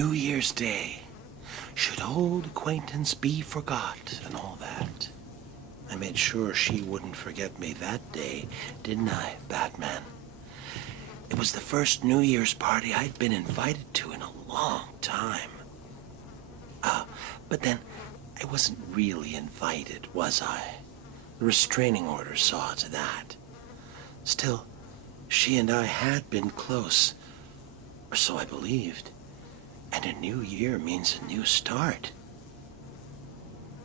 New Year's Day. Should old acquaintance be forgot and all that. I made sure she wouldn't forget me that day, didn't I, Batman? It was the first New Year's party I'd been invited to in a long time. But then I wasn't really invited, was I? The restraining order saw to that. Still, she and I had been close, or so I believed. And a new year means a new start.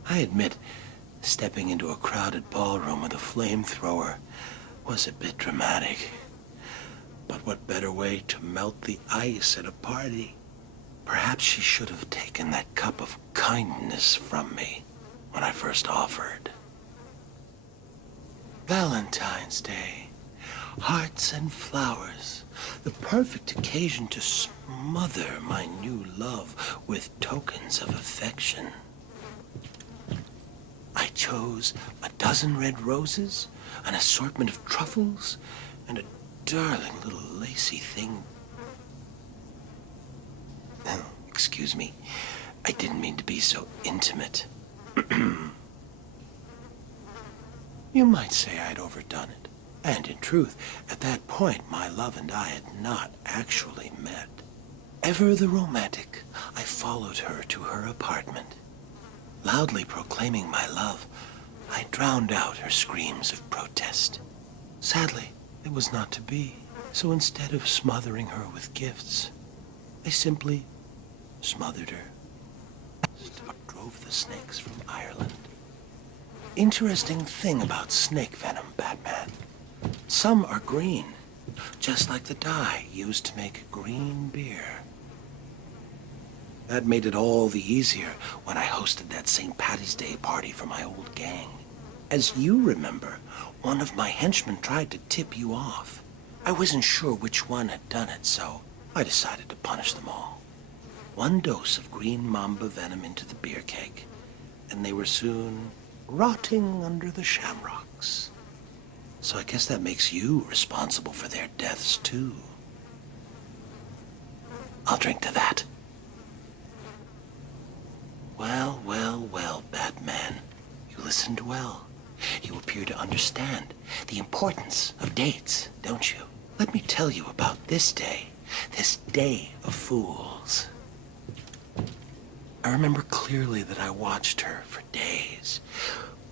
I admit, stepping into a crowded ballroom with a flamethrower was a bit dramatic. But what better way to melt the ice at a party? Perhaps she should have taken that cup of kindness from me when I first offered. Valentine's Day. Hearts and flowers. The perfect occasion to smother my new love with tokens of affection. I chose a dozen red roses, an assortment of truffles, and a darling little lacy thing. Excuse me, I didn't mean to be so intimate. You might say I'd overdone it. And in truth, at that point, my love and I had not actually met. Ever the romantic, I followed her to her apartment. Loudly proclaiming my love, I drowned out her screams of protest. Sadly, it was not to be, so instead of smothering her with gifts, I simply smothered her. Drove the snakes from Ireland. Interesting thing about snake venom, Batman. Some are green, just like the dye used to make green beer. That made it all the easier when I hosted that St. Patty's Day party for my old gang. As you remember, one of my henchmen tried to tip you off. I wasn't sure which one had done it, so I decided to punish them all. 1 dose of green mamba venom into the beer keg, and they were soon rotting under the shamrocks. So I guess that makes you responsible for their deaths, too. I'll drink to that. Well, well, well, Batman. You listened well. You appear to understand the importance of dates, don't you? Let me tell you about this day of fools. I remember clearly that I watched her for days,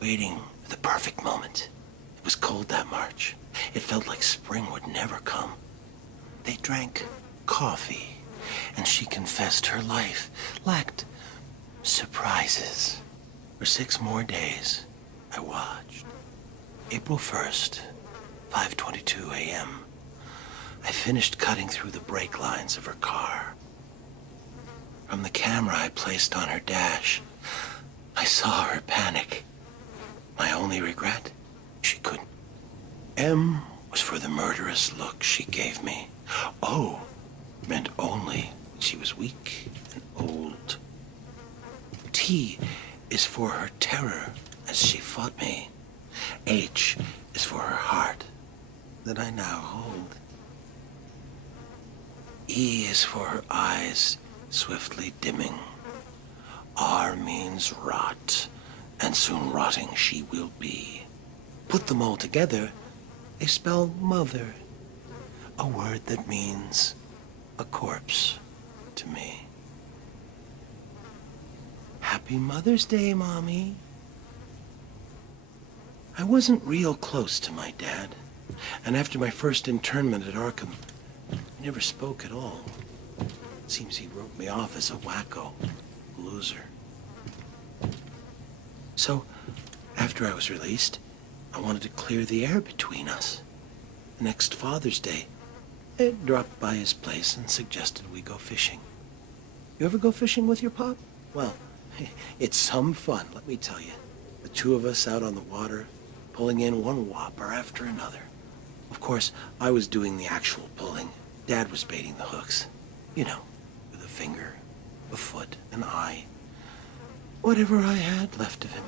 waiting for the perfect moment. It was cold that March. It felt like spring would never come. They drank coffee, and she confessed her life lacked surprises. For 6 more days, I watched. April 1st, 5:22 a.m. I finished cutting through the brake lines of her car. From the camera I placed on her dash, I saw her panic. My only regret? She couldn't. M was for the murderous look she gave me. O meant only she was weak and old. T is for her terror as she fought me. H is for her heart that I now hold. E is for her eyes swiftly dimming. R means rot, and soon rotting she will be. Put them all together, they spell mother, a word that means a corpse to me. Happy Mother's Day, Mommy. I wasn't real close to my dad, and after my first internment at Arkham, I never spoke at all. It seems he wrote me off as a wacko, loser. So, after I was released, I wanted to clear the air between us. Next Father's Day, I dropped by his place and suggested we go fishing. You ever go fishing with your pop? Well, it's some fun, let me tell you. The 2 of us out on the water, pulling in one whopper after another. Of course, I was doing the actual pulling. Dad was baiting the hooks. You know, with a finger, a foot, an eye. Whatever I had left of him.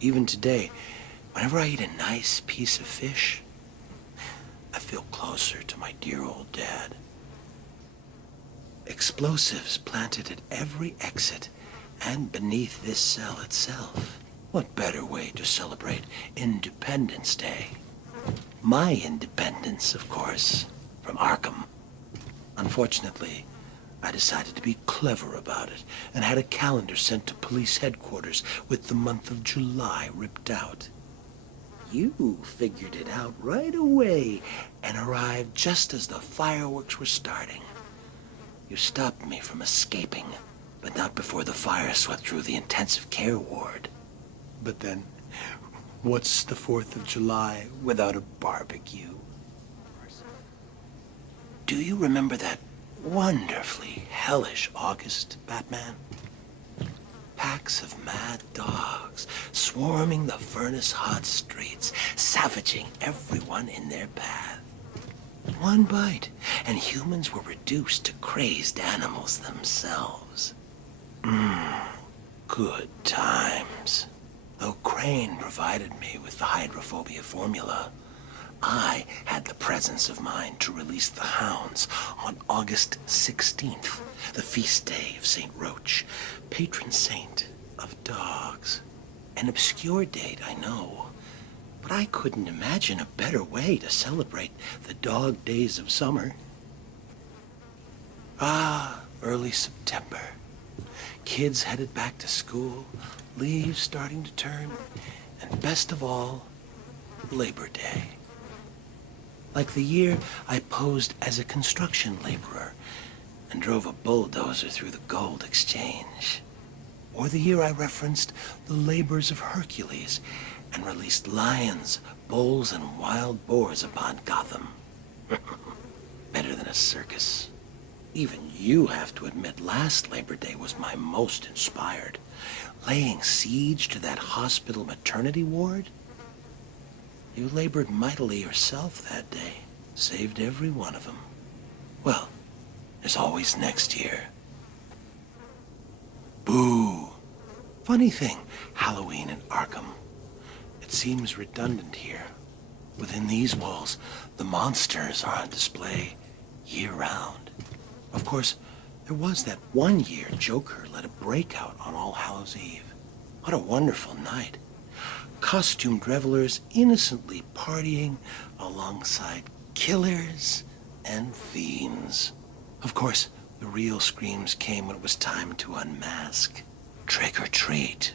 Even today, whenever I eat a nice piece of fish, I feel closer to my dear old dad. Explosives planted at every exit and beneath this cell itself. What better way to celebrate Independence Day? My independence, of course, from Arkham. Unfortunately, I decided to be clever about it and had a calendar sent to police headquarters with the month of July ripped out. You figured it out right away and arrived just as the fireworks were starting. You stopped me from escaping, but not before the fire swept through the intensive care ward. But then, what's the 4th of July without a barbecue? Do you remember that wonderfully hellish August, Batman? Packs of mad dogs swarming the furnace-hot streets, savaging everyone in their path. One bite, and humans were reduced to crazed animals themselves. Good times. Though Crane provided me with the hydrophobia formula, I had the presence of mind to release the hounds on August 16th, the feast day of St. Roach, patron saint of dogs. An obscure date, I know, but I couldn't imagine a better way to celebrate the dog days of summer. Early September. Kids headed back to school, leaves starting to turn, and best of all, Labor Day. Like the year I posed as a construction laborer and drove a bulldozer through the gold exchange. Or the year I referenced the labors of Hercules and released lions, bulls, and wild boars upon Gotham. Better than a circus. Even you have to admit last Labor Day was my most inspired. Laying siege to that hospital maternity ward? You labored mightily yourself that day. Saved every one of them. Well, there's always next year. Boo! Funny thing, Halloween in Arkham. It seems redundant here. Within these walls, the monsters are on display year-round. Of course, there was that one year Joker led a breakout on All Hallows Eve. What a wonderful night. Costumed revelers innocently partying alongside killers and fiends. Of course, the real screams came when it was time to unmask. Trick or treat.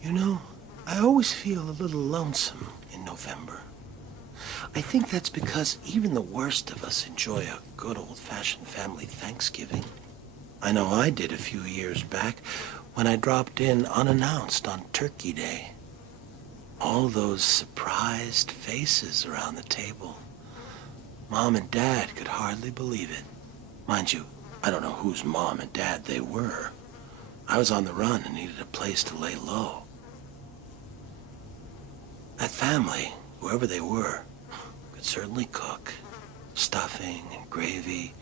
You know, I always feel a little lonesome in November. I think that's because even the worst of us enjoy a good old-fashioned family Thanksgiving. I know I did a few years back when I dropped in unannounced on Turkey Day. All those surprised faces around the table. Mom and Dad could hardly believe it. Mind you, I don't know whose mom and dad they were. I was on the run and needed a place to lay low. That family, whoever they were, could certainly cook. Stuffing and gravy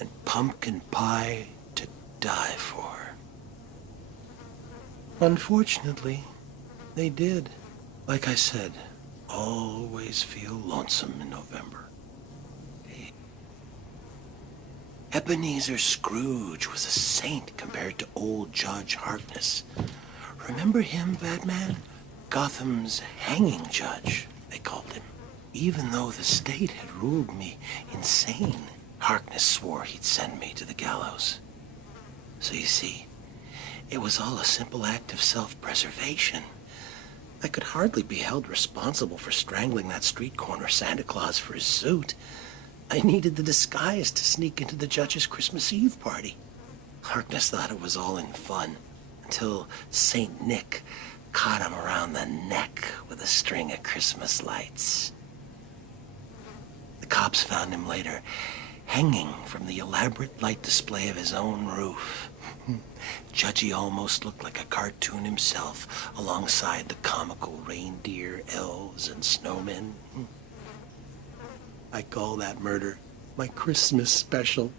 and pumpkin pie to die for. Unfortunately, they did. Like I said, always feel lonesome in November. Ebenezer Scrooge was a saint compared to old Judge Harkness. Remember him, Batman? Gotham's hanging judge, they called him. Even though the state had ruled me insane, Harkness swore he'd send me to the gallows. So you see, it was all a simple act of self-preservation. I could hardly be held responsible for strangling that street corner Santa Claus for his suit. I needed the disguise to sneak into the judge's Christmas Eve party. Harkness thought it was all in fun, until Saint Nick caught him around the neck with a string of Christmas lights. The cops found him later, hanging from the elaborate light display of his own roof. Judgy almost looked like a cartoon himself, alongside the comical reindeer, elves, and snowmen. I call that murder my Christmas special.